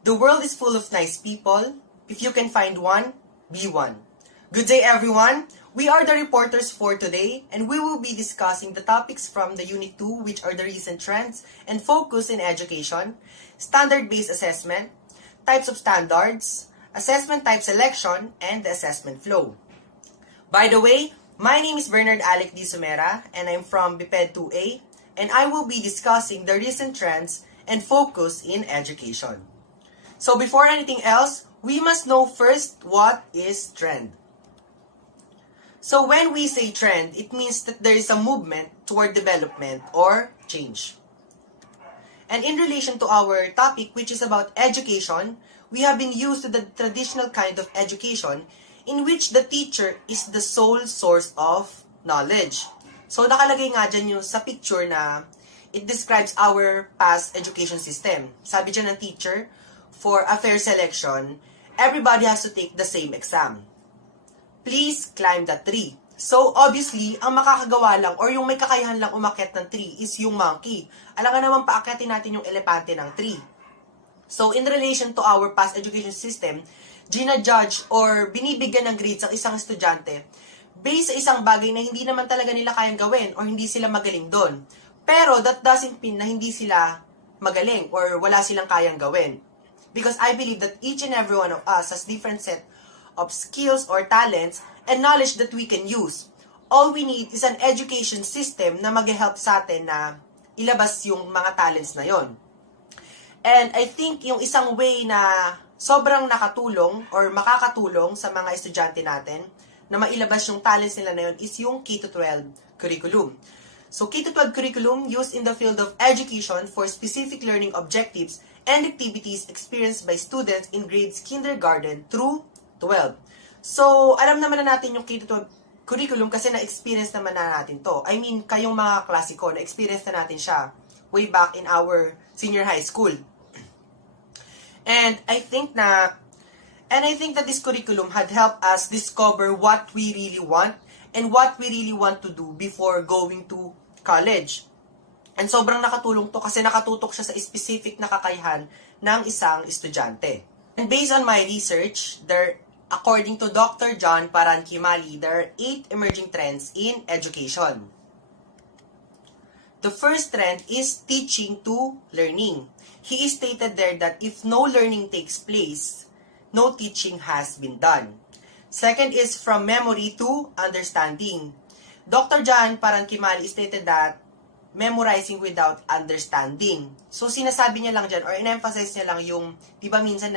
The world is full of nice people. If you can find one, be one. Good day, everyone. We are the reporters for today, and we will be discussing the topics from the Unit 2, which are the recent trends and focus in education, standard-based assessment, types of standards, assessment type selection, and the assessment flow. By the way, my name is Bernard Alec D. Sumera, and I'm from BPED 2A, and I will be discussing the recent trends and focus in education. So before anything else, we must know first what is trend. So when we say trend, it means that there is a movement toward development or change. And in relation to our topic, which is about education, we have been used to the traditional kind of education in which the teacher is the sole source of knowledge. So nakalagay nga dyan yung sa picture na it describes our past education system. Sabi dyan ng teacher, for a fair selection, everybody has to take the same exam. Please climb the tree. So, obviously, ang makakagawa lang or yung may kakayahan lang umakyat ng tree is yung monkey. Alam nga naman paakyatin natin yung elepante ng tree. So, in relation to our past education system, gina-judge or binibigyan ng grades ang isang estudyante based sa isang bagay na hindi naman talaga nila kayang gawin or hindi sila magaling doon. Pero, that doesn't mean na hindi sila magaling or wala silang kayang gawin. Because I believe that each and every one of us has different set of skills or talents and knowledge that we can use. All we need is an education system na mag-help sa atin na ilabas yung mga talents na yon. And I think yung isang way na sobrang nakatulong or makakatulong sa mga estudyante natin na mailabas yung talents nila na yon is yung K-12 curriculum. So K-12 curriculum used in the field of education for specific learning objectives and activities experienced by students in grades kindergarten through 12. So, alam naman na natin yung K-12 curriculum kasi na-experience naman na natin to. I mean, kayong mga klasiko, na-experience na natin siya way back in our senior high school. And I think that this curriculum had helped us discover what we really want and what we really want to do before going to college. And sobrang nakatulong to kasi nakatutok siya sa specific na kakayahan ng isang estudyante. And based on my research, according to Dr. John Parankimali, there are 8 emerging trends in education. The first trend is teaching to learning. He stated there that if no learning takes place, no teaching has been done. Second is from memory to understanding. Dr. John Parankimali stated that memorizing without understanding. So, sinasabi niya lang dyan, or in-emphasize niya lang yung, di ba minsan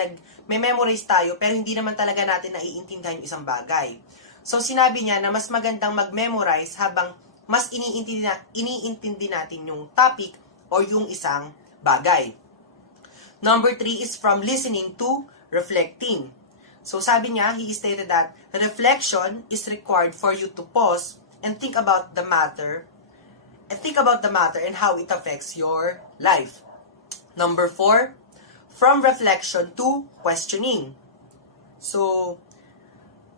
may memorize tayo, pero hindi naman talaga natin naiintindihan yung isang bagay. So, sinabi niya na mas magandang mag-memorize habang mas iniintindi natin yung topic or yung isang bagay. Number 3 is from listening to reflecting. So, sabi niya, he stated that reflection is required for you to pause and think about the matter and how it affects your life. Number 4, from reflection to questioning. So,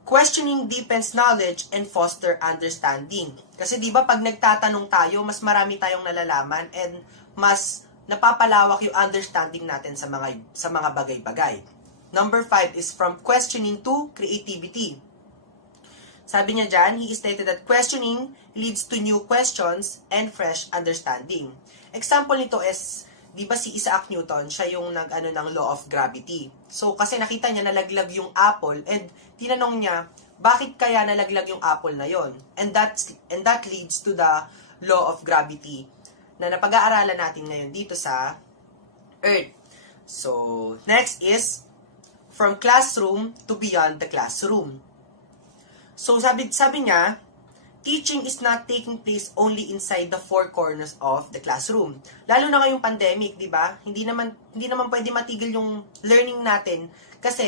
questioning deepens knowledge and foster understanding. Kasi di ba pag nagtatanong tayo, mas marami tayong nalalaman and mas napapalawak yung understanding natin sa mga bagay-bagay. Number 5 is from questioning to creativity. Sabi niya dyan, he stated that questioning leads to new questions and fresh understanding. Example nito is, di ba si Isaac Newton, siya yung nag-ano ng law of gravity. So, kasi nakita niya nalaglag yung apple and tinanong niya, bakit kaya nalaglag yung apple na yon? And that leads to the law of gravity na napag-aaralan natin ngayon dito sa Earth. So, next is from classroom to beyond the classroom. So, sabi niya, teaching is not taking place only inside the four corners of the classroom. Lalo na ngayong pandemic, di ba? Hindi naman pwede matigil yung learning natin kasi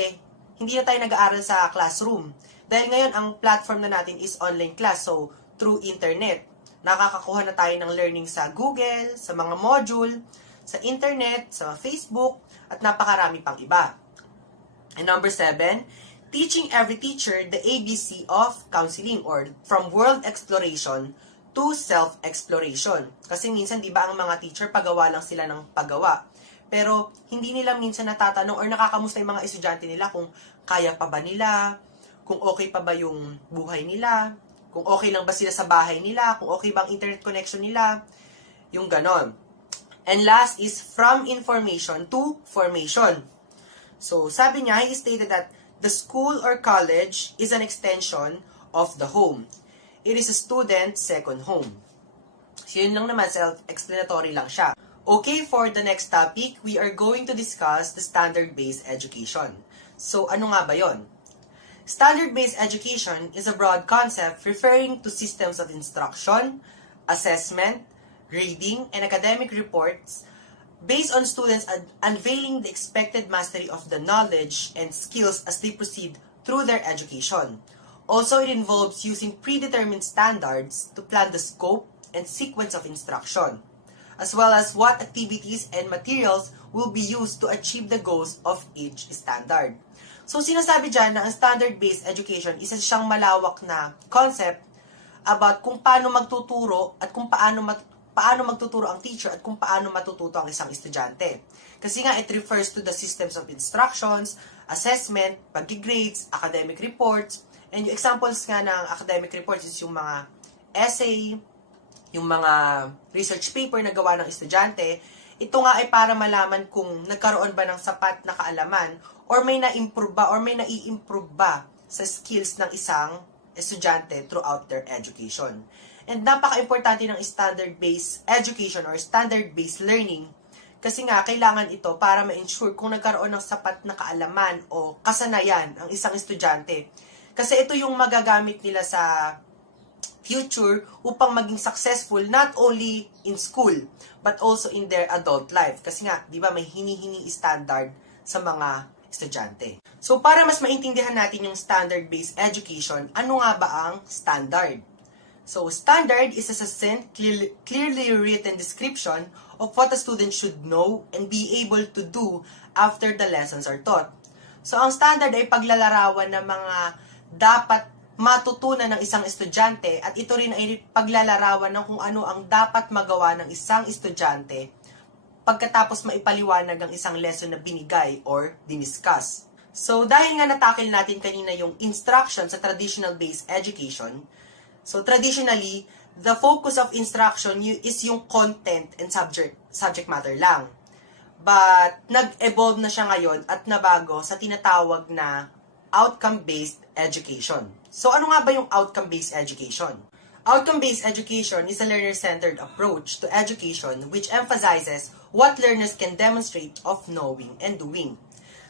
hindi na tayo nag-aaral sa classroom. Dahil ngayon, ang platform na natin is online class. So, through internet. Nakakakuha na tayo ng learning sa Google, sa mga module, sa internet, sa Facebook, at napakarami pang iba. And number 7, teaching every teacher the ABC of counseling or from world exploration to self-exploration. Kasi minsan, di ba, ang mga teacher, pagawa lang sila ng pagawa. pero hindi nila minsan natatanong or nakakamusta yung mga estudyante nila kung kaya pa ba nila, kung okay pa ba yung buhay nila, kung okay lang ba sila sa bahay nila, kung okay bang internet connection nila, yung ganon. And last is from information to formation. So, sabi niya, he stated that the school or college is an extension of the home. It is a student's second home. So, yun lang naman, self-explanatory lang siya. Okay, for the next topic, we are going to discuss the standard-based education. So, ano nga ba yon? Standard-based education is a broad concept referring to systems of instruction, assessment, grading, and academic reports based on students unveiling the expected mastery of the knowledge and skills as they proceed through their education. Also, it involves using predetermined standards to plan the scope and sequence of instruction, as well as what activities and materials will be used to achieve the goals of each standard. So, sinasabi dyan na ang standard-based education, isa siyang malawak na concept about kung paano magtuturo at kung paano magtuturo ang teacher at kung paano matututo ang isang estudyante. Kasi nga, it refers to the systems of instructions, assessment, pag-grades, academic reports, and yung examples nga ng academic reports is yung mga essay, yung mga research paper na gawa ng estudyante. Ito nga ay para malaman kung nagkaroon ba ng sapat na kaalaman or may na-improve ba or may nai-improve ba sa skills ng isang estudyante throughout their education. And napaka-importante ng standard-based education or standard-based learning kasi nga kailangan ito para ma-ensure kung nagkaroon ng sapat na kaalaman o kasanayan ang isang estudyante. Kasi ito yung magagamit nila sa future upang maging successful not only in school but also in their adult life. Kasi nga, di ba, may hini-hini standard sa mga estudyante. So, para mas maintindihan natin yung standard-based education, ano nga ba ang standard? So, standard is a succinct, clearly written description of what a student should know and be able to do after the lessons are taught. So, ang standard ay paglalarawan ng mga dapat matutunan ng isang estudyante at ito rin ay paglalarawan ng kung ano ang dapat magawa ng isang estudyante pagkatapos maipaliwanag ang isang lesson na binigay or diniscuss. So, dahil nga natakil natin kanina yung instruction sa traditional-based education, so traditionally, the focus of instruction is yung content and subject matter lang. But, nag-evolve na siya ngayon at nabago sa tinatawag na outcome-based education. So, ano nga ba yung outcome-based education? Outcome-based education is a learner-centered approach to education which emphasizes what learners can demonstrate of knowing and doing.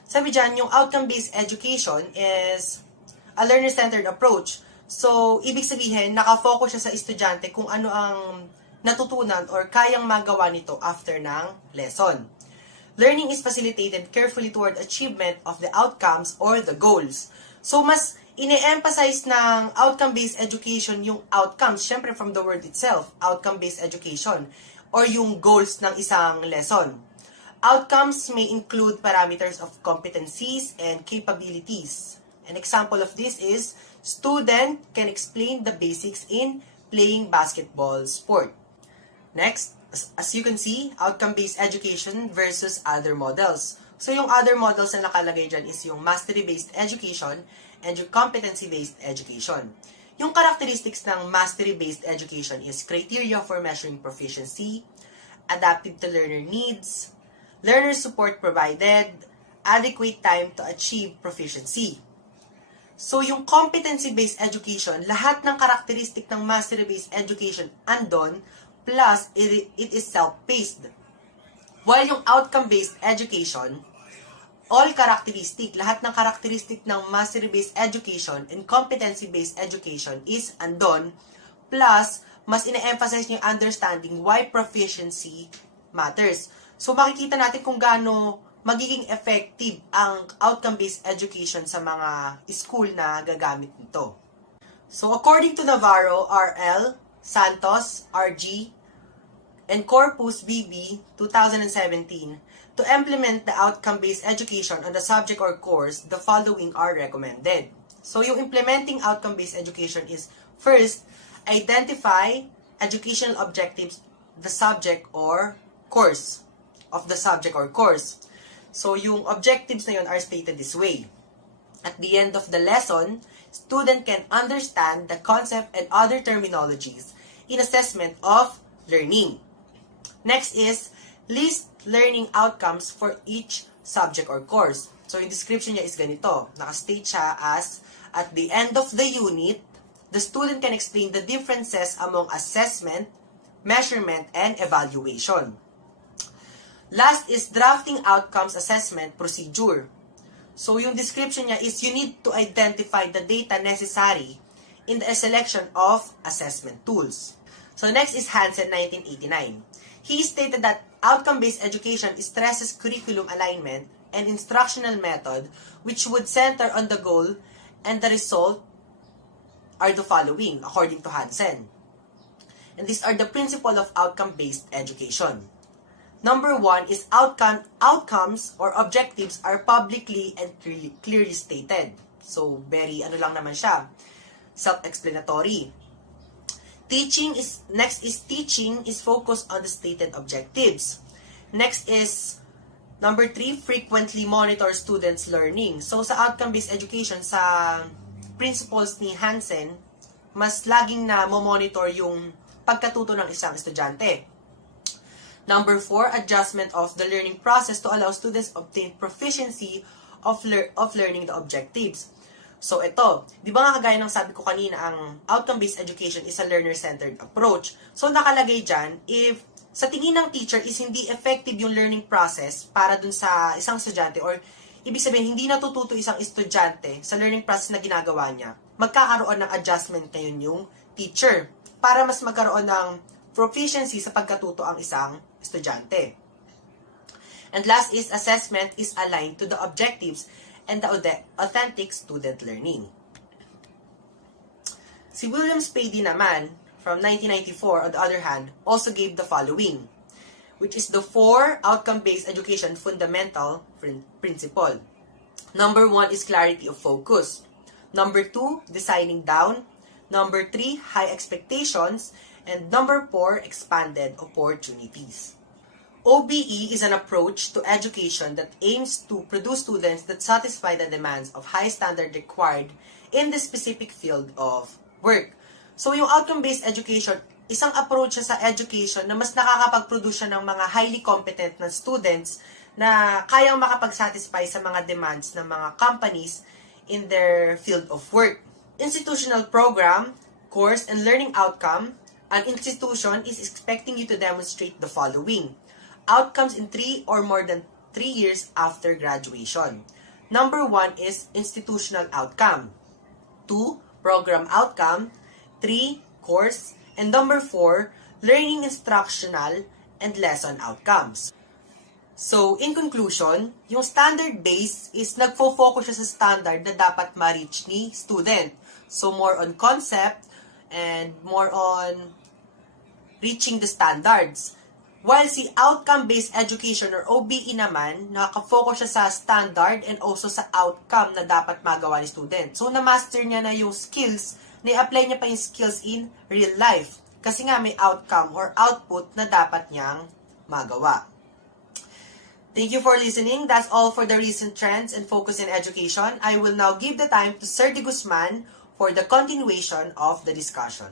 Sabi dyan, yung outcome-based education is a learner-centered approach. So, ibig sabihin, nakafocus siya sa estudyante kung ano ang natutunan or kayang magawa nito after ng lesson. Learning is facilitated carefully toward achievement of the outcomes or the goals. So, mas ine-emphasize ng outcome-based education yung outcomes, syempre from the word itself, outcome-based education, or yung goals ng isang lesson. Outcomes may include parameters of competencies and capabilities. An example of this is, student can explain the basics in playing basketball sport. Next, as you can see, outcome-based education versus other models. So, yung other models na nakalagay dyan is yung mastery-based education and yung competency-based education. Yung characteristics ng mastery-based education is criteria for measuring proficiency, adapted to learner needs, learner support provided, adequate time to achieve proficiency. So, yung competency-based education, lahat ng karakteristik ng mastery-based education andon, plus it is self-paced. While yung outcome-based education, all characteristic, lahat ng karakteristik ng mastery-based education and competency-based education is andon, plus mas ina-emphasize niyo yung understanding why proficiency matters. So, makikita natin kung gaano magiging effective ang outcome-based education sa mga school na gagamit nito. So, according to Navarro, RL, Santos, RG, and Corpus BB 2017, to implement the outcome-based education on the subject or course, the following are recommended. So, yung implementing outcome-based education is, first, identify educational objectives, the subject or course. of the subject or course. So, yung objectives na yun are stated this way. At the end of the lesson, student can understand the concept and other terminologies in assessment of learning. Next is, list learning outcomes for each subject or course. So, yung description niya is ganito. Nakastate siya as, at the end of the unit, the student can explain the differences among assessment, measurement, and evaluation. Last is drafting outcomes assessment procedure. So, yung description niya is you need to identify the data necessary in the selection of assessment tools. So, next is Hansen, 1989. He stated that outcome-based education stresses curriculum alignment and instructional method which would center on the goal and the result are the following, according to Hansen. And these are the principles of outcome-based education. Number 1 is outcomes or objectives are publicly and clearly stated. So, very lang naman siya. Self-explanatory. Next is teaching is focused on the stated objectives. Next is number 3, frequently monitor students' learning. So, sa outcome-based education, sa principles ni Hansen, mas laging na monitor yung pagkatuto ng isang estudyante. Number 4, adjustment of the learning process to allow students obtain proficiency of learning the objectives. So, ito, di ba nga kagaya ng sabi ko kanina, ang outcome-based education is a learner-centered approach. So, nakalagay dyan, if sa tingin ng teacher is hindi effective yung learning process para dun sa isang estudyante or ibig sabihin, hindi natututo isang estudyante sa learning process na ginagawa niya, magkakaroon ng adjustment ngayon yung teacher para mas magkaroon ng proficiency sa pagkatuto ang isang estudyante. And last is assessment is aligned to the objectives and the authentic student learning. Si William Spady naman, from 1994, on the other hand, also gave the following, which is the 4 outcome-based education fundamental principle. Number 1 is clarity of focus. Number 2, designing down. Number 3, high expectations. And number 4, expanded opportunities. OBE is an approach to education that aims to produce students that satisfy the demands of high standard required in the specific field of work. So, yung outcome-based education, isang approach siya sa education na mas nakakapag-produce siya ng mga highly competent na students na kayang makapag-satisfy sa mga demands ng mga companies in their field of work. Institutional program, course, and learning outcome, an institution is expecting you to demonstrate the following. Outcomes in 3 or more than 3 years after graduation. Number 1 is institutional outcome. 2, program outcome. 3, course. And number 4, learning instructional and lesson outcomes. So, in conclusion, yung standard base is nagfo-focus siya sa standard na dapat ma-reach ni student. So, more on concept and more on reaching the standards. While si outcome-based education or OBE naman, nakaka-focus siya sa standard and also sa outcome na dapat magawa ni student. So, na-master niya na yung skills, na-apply niya pa yung skills in real life. Kasi nga may outcome or output na dapat niyang magawa. Thank you for listening. That's all for the recent trends and focus in education. I will now give the time to Sir De Guzman for the continuation of the discussion.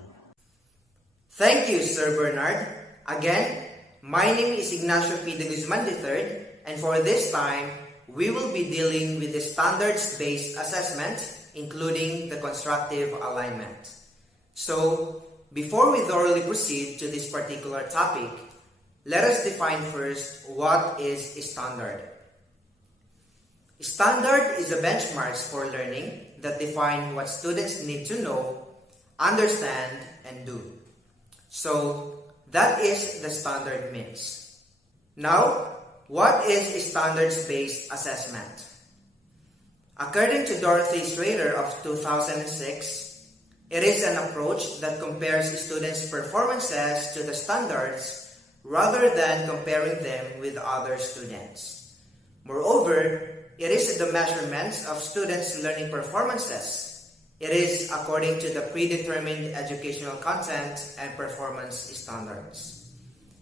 Thank you, Sir Bernard. Again, my name is Ignacio P. De Guzman III, and for this time, we will be dealing with the standards-based assessment, including the constructive alignment. So, before we thoroughly proceed to this particular topic, let us define first what is a standard. Standard is the benchmarks for learning that define what students need to know, understand, and do. So, that is the standard means. Now, what is a standards-based assessment? According to Dorothy Schrader of 2006, it is an approach that compares students' performances to the standards rather than comparing them with other students. Moreover, it is the measurements of students' learning performances. It is according to the predetermined educational content and performance standards.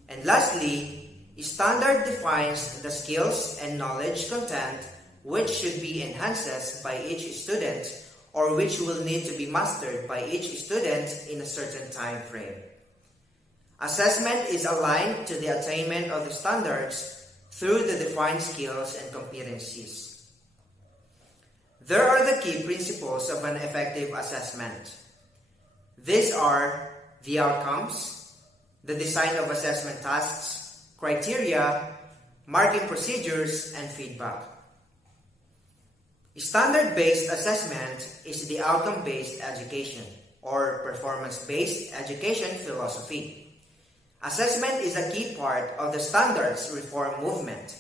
And lastly, Standard defines the skills and knowledge content which should be enhanced by each student or which will need to be mastered by each student in a certain time frame. Assessment is aligned to the attainment of the standards through the defined skills and competencies. There are the key principles of an effective assessment. These are the outcomes, the design of assessment tasks, criteria, marking procedures, and feedback. Standard-based assessment is the outcome-based education or performance-based education philosophy. Assessment is a key part of the standards reform movement.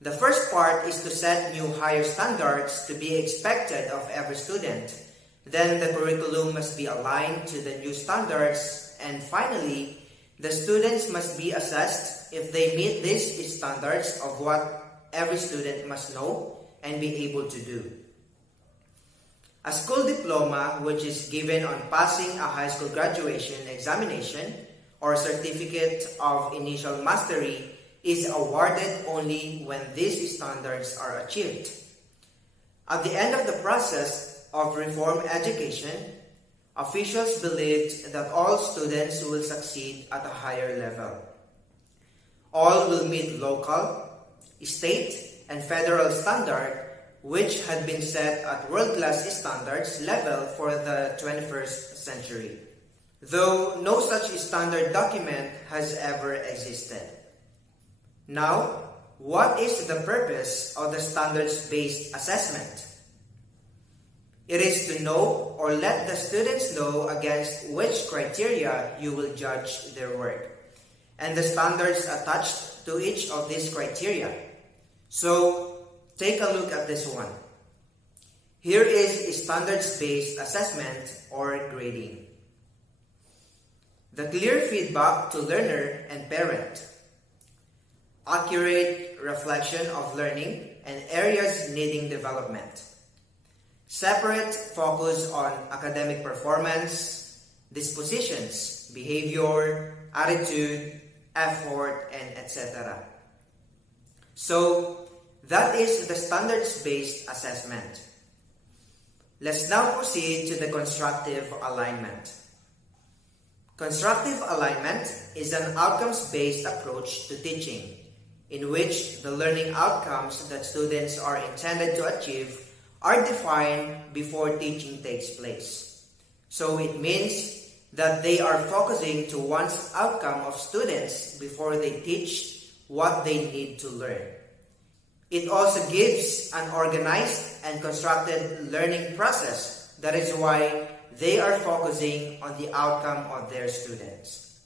The first part is to set new higher standards to be expected of every student. Then the curriculum must be aligned to the new standards. And finally, the students must be assessed if they meet these standards of what every student must know and be able to do. A school diploma, which is given on passing a high school graduation examination or certificate of initial mastery, is awarded only when these standards are achieved. At the end of the process of reform education, officials believed that all students will succeed at a higher level. All will meet local, state, and federal standard which had been set at world-class standards level for the 21st century, though no such standard document has ever existed. Now, what is the purpose of the standards-based assessment? It is to know or let the students know against which criteria you will judge their work, and the standards attached to each of these criteria. So, take a look at this one. Here is standards-based assessment or grading. The clear feedback to learner and parent. Accurate reflection of learning and areas needing development. Separate focus on academic performance, dispositions, behavior, attitude, effort, and etc. So, that is the standards-based assessment. Let's now proceed to the constructive alignment. Constructive alignment is an outcomes-based approach to teaching, in which the learning outcomes that students are intended to achieve are defined before teaching takes place. So it means that they are focusing to one's outcome of students before they teach what they need to learn. It also gives an organized and constructed learning process. That is why they are focusing on the outcome of their students.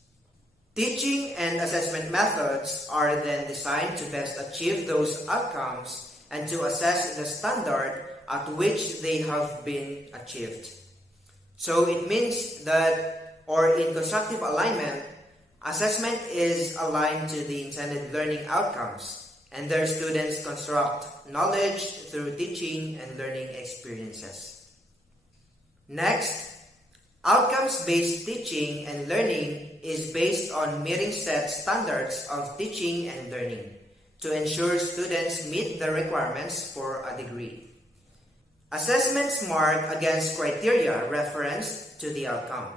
Teaching and assessment methods are then designed to best achieve those outcomes and to assess the standard at which they have been achieved. So it means that, or in constructive alignment, assessment is aligned to the intended learning outcomes, and their students construct knowledge through teaching and learning experiences. Next, outcomes-based teaching and learning is based on meeting set standards of teaching and learning to ensure students meet the requirements for a degree. Assessments mark against criteria referenced to the outcome.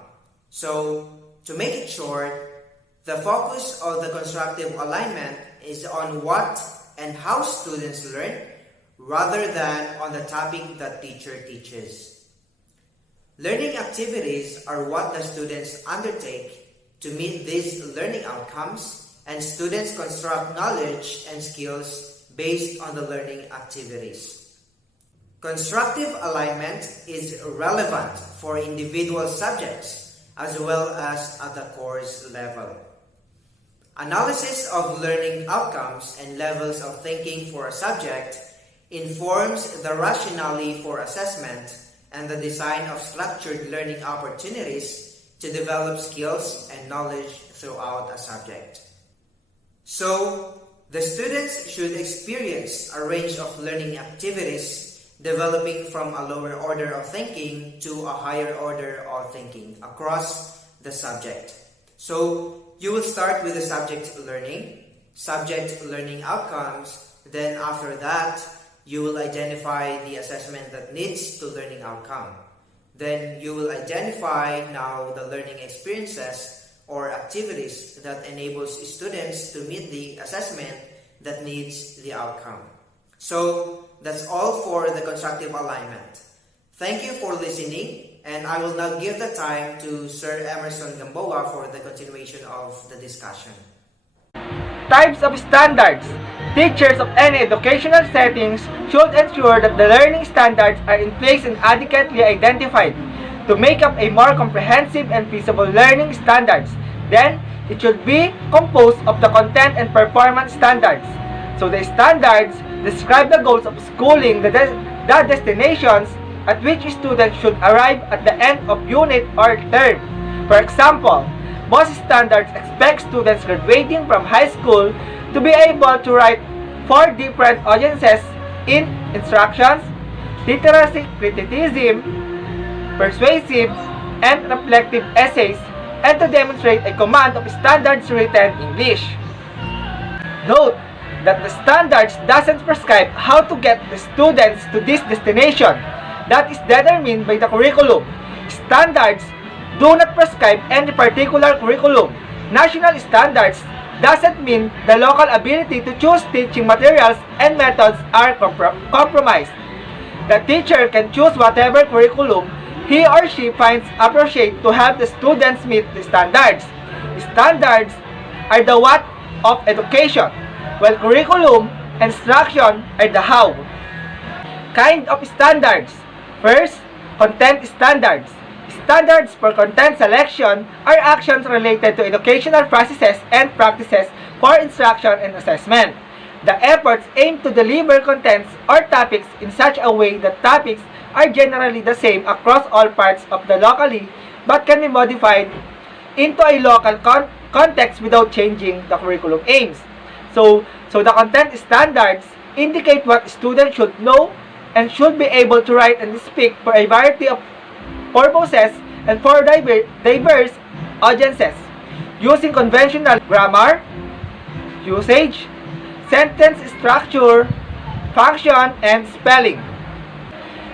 So, to make it short, the focus of the constructive alignment is on what and how students learn rather than on the topic that teacher teaches. Learning activities are what the students undertake to meet these learning outcomes, and students construct knowledge and skills based on the learning activities. Constructive alignment is relevant for individual subjects as well as at the course level. Analysis of learning outcomes and levels of thinking for a subject informs the rationale for assessment and the design of structured learning opportunities to develop skills and knowledge throughout a subject. So, the students should experience a range of learning activities developing from a lower order of thinking to a higher order of thinking across the subject. So, you will start with the subject learning, subject learning outcomes, then after that, you will identify the assessment that leads to learning outcome. Then you will identify now the learning experiences or activities that enables students to meet the assessment that needs the outcome. So that's all for the constructive alignment. Thank you for listening, and I will now give the time to Sir Emerson Gamboa for the continuation of the discussion. Types of standards. Teachers of any educational settings should ensure that the learning standards are in place and adequately identified to make up a more comprehensive and feasible learning standards. Then, it should be composed of the content and performance standards. So the standards describe the goals of schooling, the destinations at which students should arrive at the end of unit or term. For example, most standards expect students graduating from high school to be able to write 4 different audiences in instructions, literacy criticism, persuasive, and reflective essays, and to demonstrate a command of standards written English. Note that the standards doesn't prescribe how to get the students to this destination. That is determined by the curriculum. Standards do not prescribe any particular curriculum. National standards doesn't mean the local ability to choose teaching materials and methods are compromised. The teacher can choose whatever curriculum he or she finds appropriate to help the students meet the standards. Standards are the what of education, while curriculum and instruction are the how. Kind of standards. First, content standards. Standards for content selection are actions related to educational processes and practices for instruction and assessment. The efforts aim to deliver contents or topics in such a way that topics are generally the same across all parts of the locally but can be modified into a local context without changing the curriculum aims. So the content standards indicate what students should know and should be able to write and speak for a variety of purposes and for diverse audiences, using conventional grammar, usage, sentence structure, function, and spelling.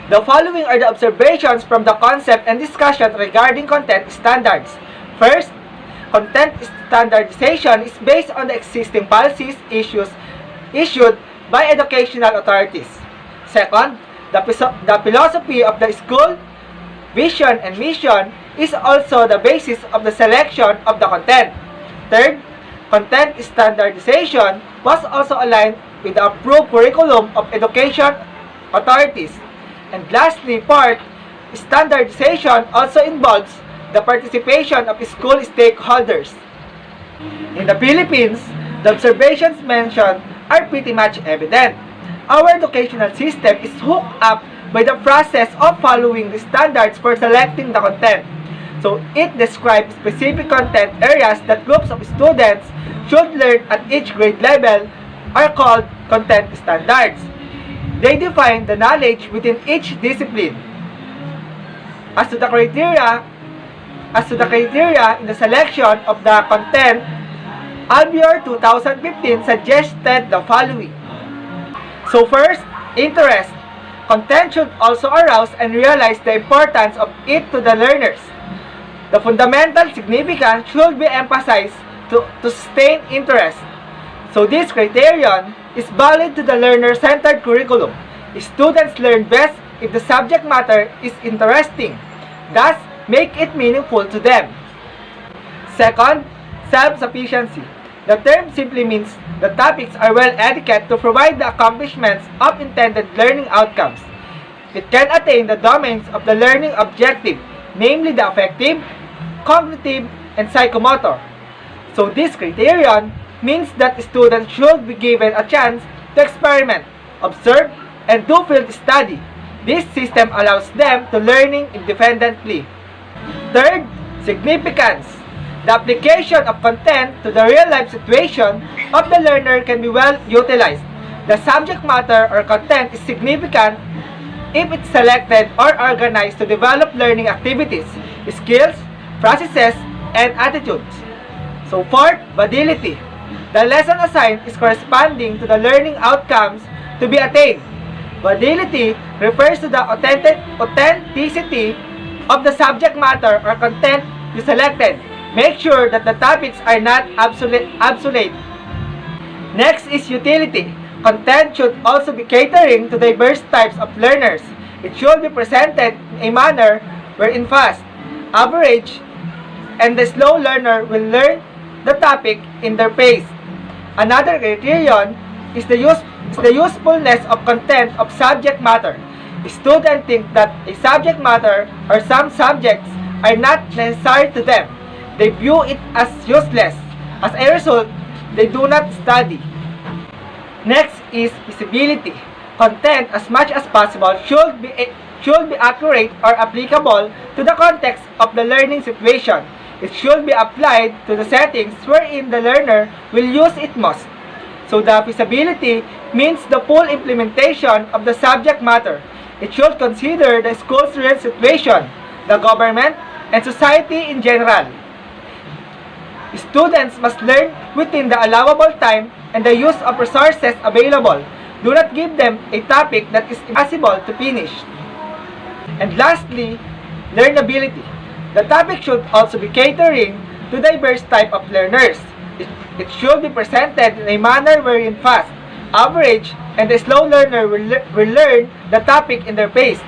The following are the observations from the concept and discussion regarding content standards. First, content standardization is based on the existing policies issued by educational authorities. Second, the philosophy of the school, vision, and mission is also the basis of the selection of the content. Third, content standardization was also aligned with the approved curriculum of education authorities. And lastly, fourth, standardization also involves the participation of school stakeholders. In the Philippines, the observations mentioned are pretty much evident. Our educational system is hooked up by the process of following the standards for selecting the content. So it describes specific content areas that groups of students should learn at each grade level are called content standards. They define the knowledge within each discipline. As to the criteria in the selection of the content, Albior 2015 suggested the following. So first, interest. Content should also arouse and realize the importance of it to the learners. The fundamental significance should be emphasized to sustain interest. So this criterion is valid to the learner-centered curriculum. Students learn best if the subject matter is interesting, thus make it meaningful to them. Second, self-sufficiency. The term simply means the topics are well adequate to provide the accomplishments of intended learning outcomes. It can attain the domains of the learning objective, namely the affective, cognitive, and psychomotor. So this criterion means that students should be given a chance to experiment, observe, and do field study. This system allows them to learning independently. Third, significance. The application of content to the real-life situation of the learner can be well utilized. The subject matter or content is significant if it's selected or organized to develop learning activities, skills, processes, and attitudes. So fourth, validity. the lesson assigned is corresponding to the learning outcomes to be attained. Validity refers to the authenticity of the subject matter or content you selected. Make sure that the topics are not obsolete. Next is utility. Content should also be catering to diverse types of learners. It should be presented in a manner wherein fast, average, and the slow learner will learn the topic in their pace. Another criterion is the usefulness of content of subject matter. Students think that a subject matter or some subjects are not necessary to them. They view it as useless. As a result, they do not study. Next is feasibility. Content, as much as possible, should be accurate or applicable to the context of the learning situation. It should be applied to the settings wherein the learner will use it most. So the feasibility means the full implementation of the subject matter. It should consider the school's real situation, the government, and society in general. Students must learn within the allowable time and the use of resources available. Do not give them a topic that is impossible to finish. And lastly, learnability. The topic should also be catering to diverse type of learners. It should be presented in a manner wherein fast, average, and the slow learner will learn the topic in their pace.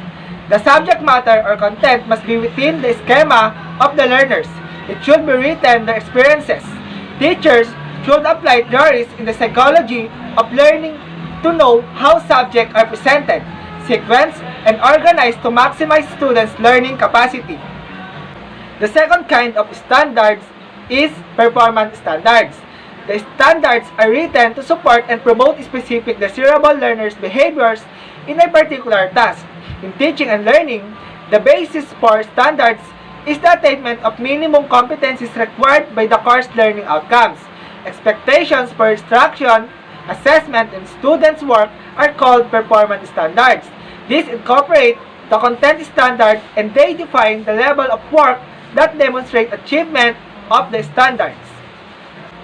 The subject matter or content must be within the schema of the learners. It should be written their experiences. Teachers should apply theories in the psychology of learning to know how subjects are presented, sequenced, and organized to maximize students' learning capacity. The second kind of standards is performance standards. The standards are written to support and promote specific desirable learners' behaviors in a particular task. In teaching and learning, the basis for standards is the attainment of minimum competencies required by the course learning outcomes. Expectations for instruction, assessment, and students' work are called performance standards. These incorporate the content standard and they define the level of work that demonstrate achievement of the standards.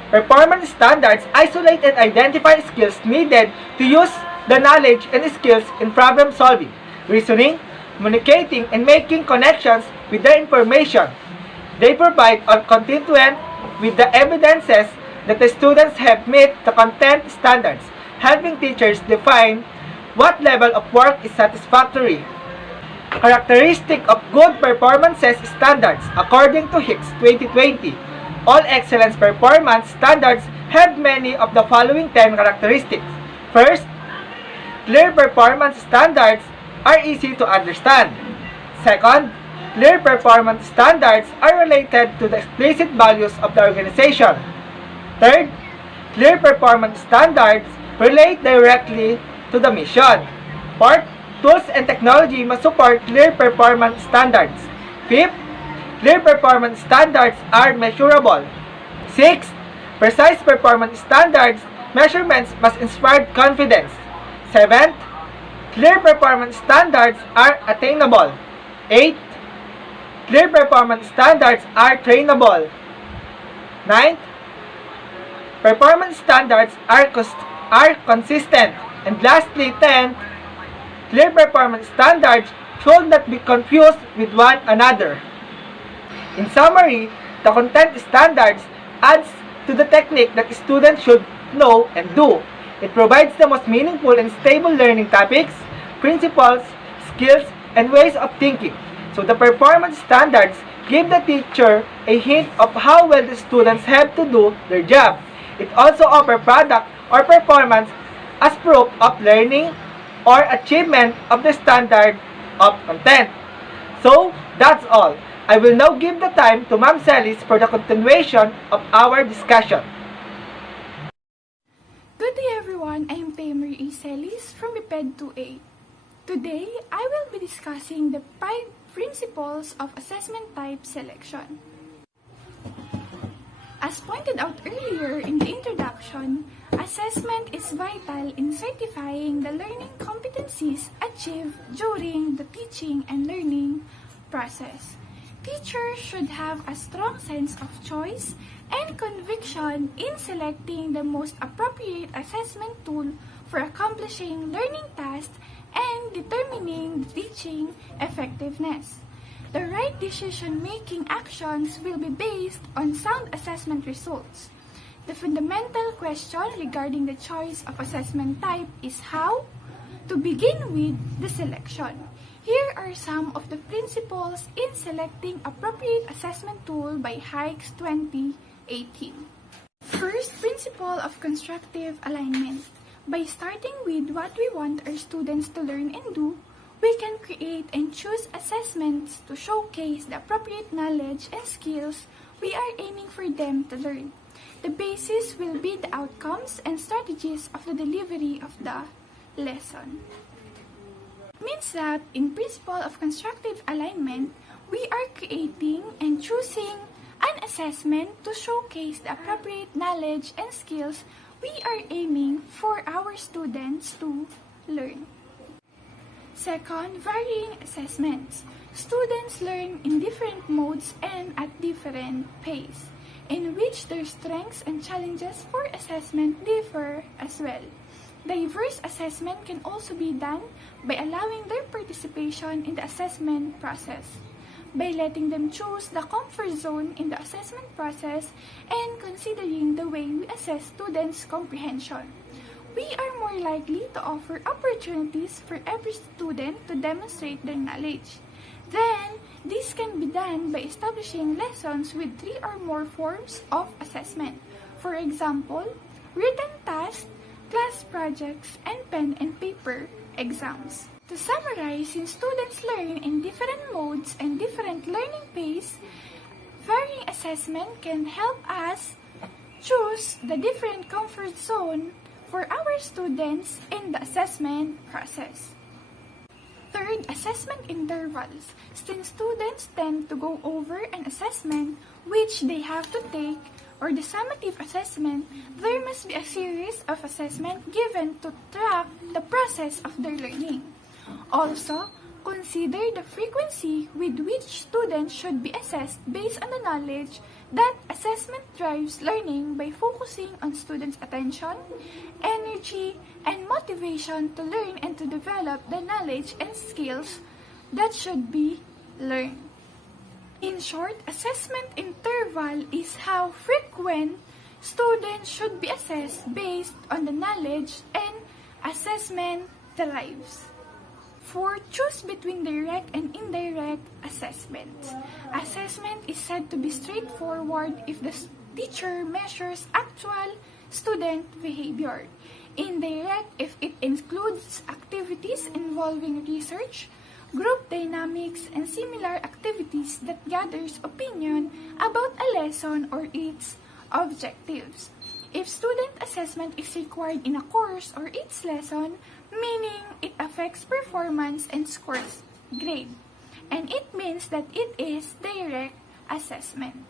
Performance standards isolate and identify skills needed to use the knowledge and skills in problem solving, reasoning, communicating, and making connections with the information. They provide a constituent with the evidences that the students have met the content standards, helping teachers define what level of work is satisfactory. Characteristic of good performances standards according to Hicks 2020. All excellence performance standards have many of the following 10 characteristics. First, clear performance standards are easy to understand. Second, clear performance standards are related to the explicit values of the organization. Third, clear performance standards relate directly to the mission. Fourth, tools and technology must support clear performance standards. Fifth, clear performance standards are measurable. Sixth, precise performance standards measurements must inspire confidence. Seventh, clear performance standards are attainable. 8. Clear performance standards are trainable. 9. Performance standards are consistent. And lastly, 10. Clear performance standards should not be confused with one another. In summary, the content standards adds to the technique that students should know and do. It provides the most meaningful and stable learning topics, principles, skills, and ways of thinking. So the performance standards give the teacher a hint of how well the students have to do their job. It also offers product or performance as proof of learning or achievement of the standard of content. So that's all. I will now give the time to Ma'am Celis for the continuation of our discussion. Good day everyone, I am Tamer Celis from EPED 2A. Today, I will be discussing the 5 principles of assessment type selection. As pointed out earlier in the introduction, assessment is vital in certifying the learning competencies achieved during the teaching and learning process. Teachers should have a strong sense of choice and conviction in selecting the most appropriate assessment tool for accomplishing learning tasks and determining the teaching effectiveness. The right decision-making actions will be based on sound assessment results. The fundamental question regarding the choice of assessment type is how. To begin with, the selection. Here are some of the principles in selecting appropriate assessment tool by Hikes 2018. First principle of constructive alignment. By starting with what we want our students to learn and do, we can create and choose assessments to showcase the appropriate knowledge and skills we are aiming for them to learn. The basis will be the outcomes and strategies of the delivery of the lesson. It means that in principle of constructive alignment, we are creating and choosing an assessment to showcase the appropriate knowledge and skills we are aiming for our students to learn. Second, varying assessments. Students learn in different modes and at different pace, in which their strengths and challenges for assessment differ as well. Diverse assessment can also be done by allowing their participation in the assessment process, by letting them choose the comfort zone in the assessment process and considering the way we assess students' comprehension. We are more likely to offer opportunities for every student to demonstrate their knowledge. Then, this can be done by establishing lessons with 3 or more forms of assessment. For example, written tasks, class projects, and pen and paper exams. To summarize, since students learn in different modes and different learning pace, varying assessment can help us choose the different comfort zone for our students in the assessment process. Third, assessment intervals. Since students tend to go over an assessment which they have to take or the summative assessment, there must be a series of assessment given to track the process of their learning. Also, consider the frequency with which students should be assessed based on the knowledge that assessment drives learning by focusing on students' attention, energy, and motivation to learn and to develop the knowledge and skills that should be learned. In short, assessment interval is how frequent students should be assessed based on the knowledge and assessment drives. Fourth, choose between direct and indirect assessments. Assessment is said to be straightforward if the teacher measures actual student behavior. Indirect if it includes activities involving research, group dynamics, and similar activities that gathers opinion about a lesson or its objectives. If student assessment is required in a course or its lesson, meaning it affects performance and scores grade, and it means that it is direct assessment.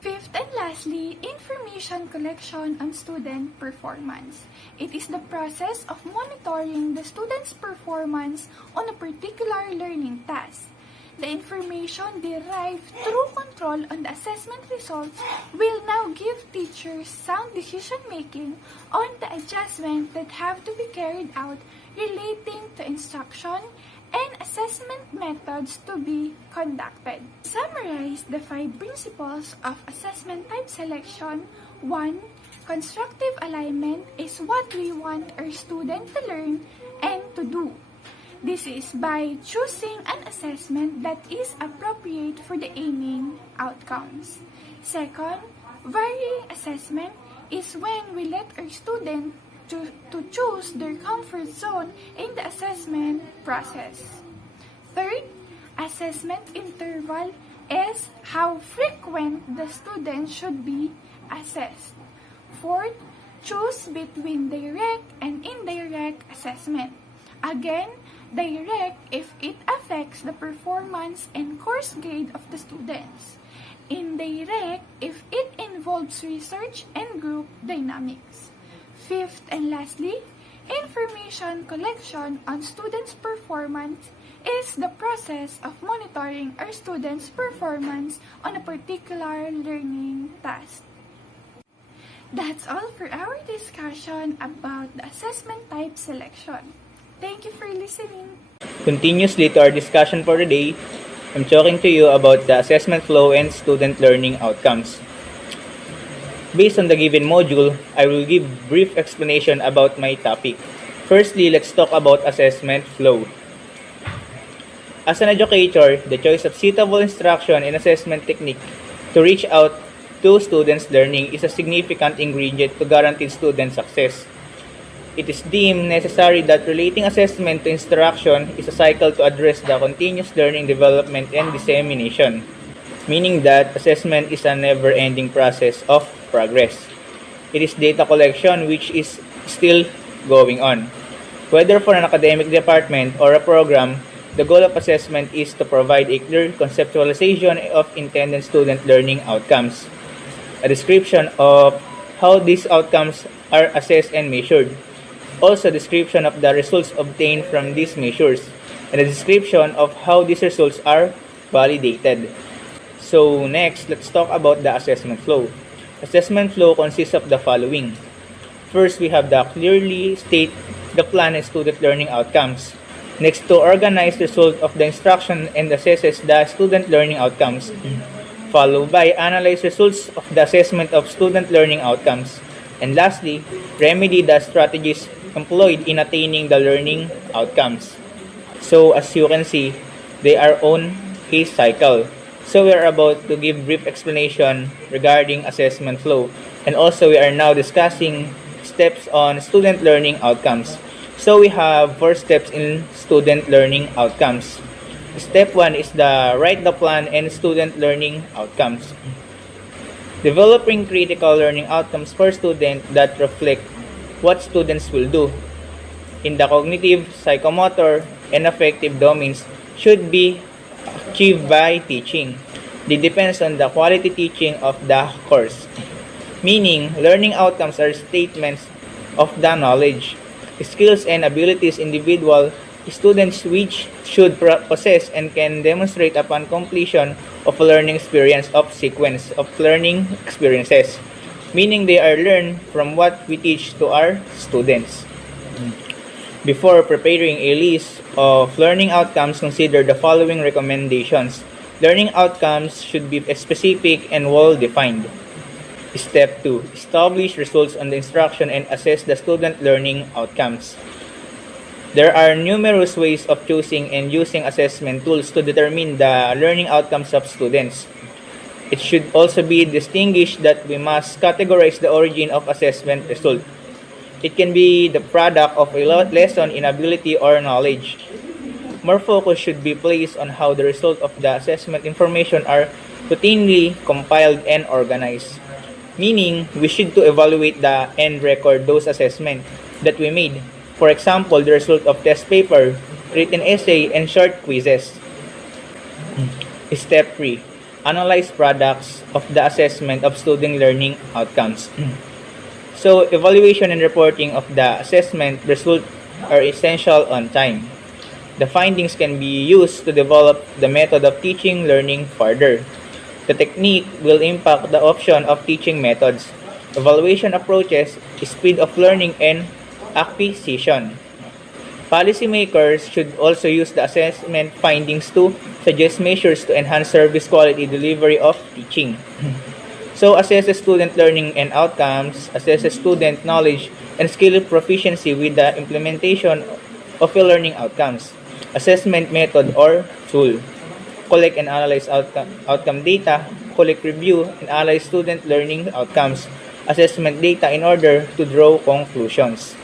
Fifth and lastly, information collection on student performance. It is the process of monitoring the student's performance on a particular learning task. The information derived through control on the assessment results will now give teachers sound decision-making on the adjustments that have to be carried out relating to instruction and assessment methods to be conducted. To summarize the 5 principles of assessment type selection. 1. Constructive alignment is what we want our student to learn and to do. This is by choosing an assessment that is appropriate for the aiming outcomes. Second, varying assessment is when we let our student to choose their comfort zone in the assessment process. Third, assessment interval is how frequent the student should be assessed. Fourth, choose between direct and indirect assessment. Again, direct if it affects the performance and course grade of the students. Indirect if it involves research and group dynamics. Fifth and lastly, information collection on students' performance is the process of monitoring our students' performance on a particular learning task. That's all for our discussion about the assessment type selection. Thank you for listening. Continuously to our discussion for today, I'm talking to you about the assessment flow and student learning outcomes. Based on the given module, I will give brief explanation about my topic. Firstly, let's talk about assessment flow. As an educator, the choice of suitable instruction and assessment technique to reach out to students' learning is a significant ingredient to guarantee student success. It is deemed necessary that relating assessment to instruction is a cycle to address the continuous learning development and dissemination, meaning that assessment is a never-ending process of progress. It is data collection which is still going on. Whether for an academic department or a program, the goal of assessment is to provide a clear conceptualization of intended student learning outcomes, a description of how these outcomes are assessed and measured, also a description of the results obtained from these measures, and a description of how these results are validated. So next, let's talk about the assessment flow. Assessment flow consists of the following. First, we have the clearly state the plan and student learning outcomes. Next, to organize the result of the instruction and assesses the student learning outcomes. Followed by analyze results of the assessment of student learning outcomes. And lastly, remedy the strategies employed in attaining the learning outcomes. So as you can see, they are on a cycle. So we are about to give brief explanation regarding assessment flow. And also we are now discussing steps on student learning outcomes. So we have 4 steps in student learning outcomes. Step 1 is the write the plan and student learning outcomes. Developing critical learning outcomes for students that reflect what students will do in the cognitive, psychomotor, and affective domains should be achieved by teaching. It depends on the quality teaching of the course. Meaning, learning outcomes are statements of the knowledge, skills, and abilities individual students which should possess and can demonstrate upon completion of a learning experience of sequence of learning experiences. Meaning they are learned from what we teach to our students. Before preparing a list of learning outcomes, consider the following recommendations. Learning outcomes should be specific and well-defined. Step 2. Establish results on the instruction and assess the student learning outcomes. There are numerous ways of choosing and using assessment tools to determine the learning outcomes of students. It should also be distinguished that we must categorize the origin of assessment result. It can be the product of a lesson in ability or knowledge. More focus should be placed on how the result of the assessment information are routinely compiled and organized. Meaning, we should to evaluate the and record those assessments that we made. For example, the result of test paper, written essay, and short quizzes. Step 3. Analyze products of the assessment of student learning outcomes. So, evaluation and reporting of the assessment result are essential on time. The findings can be used to develop the method of teaching learning further. The technique will impact the option of teaching methods, evaluation approaches, speed of learning, and acquisition. Policymakers should also use the assessment findings to suggest measures to enhance service quality delivery of teaching. So, assess student learning and outcomes, assess student knowledge and skill proficiency with the implementation of a learning outcomes, assessment method or tool. Collect and analyze outcome data, collect, review, and analyze student learning outcomes, assessment data in order to draw conclusions.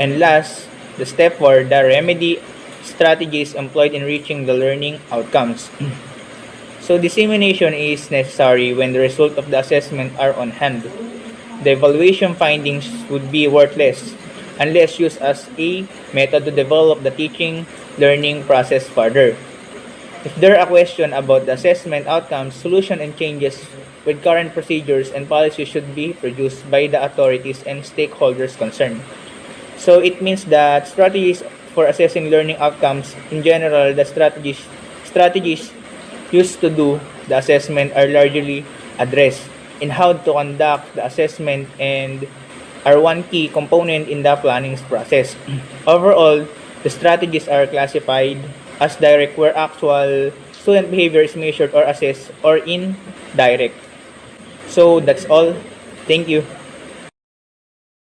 And last, the step 4, the remedy strategies employed in reaching the learning outcomes. So dissemination is necessary when the result of the assessment are on hand. The evaluation findings would be worthless unless used as a method to develop the teaching learning process further. If there are questions about the assessment outcomes, solution and changes with current procedures and policies should be produced by the authorities and stakeholders concerned. So it means that strategies for assessing learning outcomes, in general, the strategies used to do the assessment are largely addressed in how to conduct the assessment and are one key component in the planning process. Overall, the strategies are classified as direct where actual student behavior is measured or assessed, or indirect. So that's all. Thank you.